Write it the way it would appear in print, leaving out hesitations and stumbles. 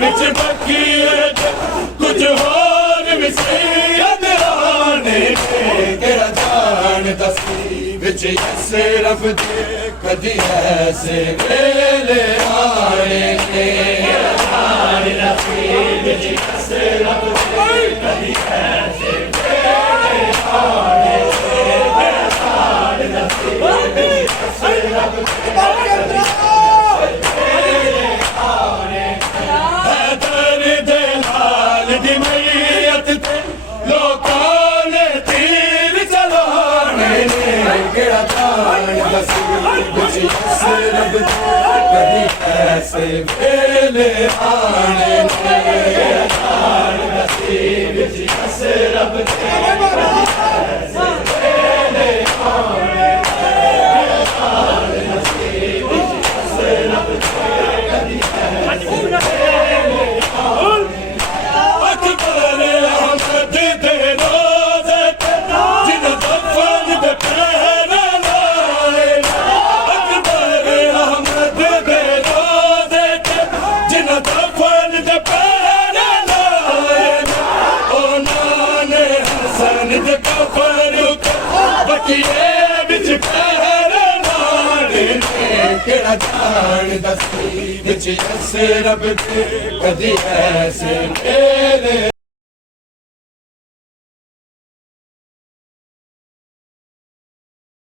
विच बकीयत कुछ होर विसीयत आने तेरा जान दसी विच ऐसे रब दे कदी ऐसे वेले आने तेरा जान दसी विच ऐसे रब दे कदी ऐसे वेले आने तेरा जान दसी विच ऐसे रब दे रब कभी ऐसे वेले आने नसीब ऐसे रब कभी ऐसे वेले आने नसीब ऐसे रब कभी ऐसे वेले आने अकबर अहमद दे रोज़े जिन दफन दे केड़ा जान दसी विच ऐसे रब दे कदी ऐसे मेरे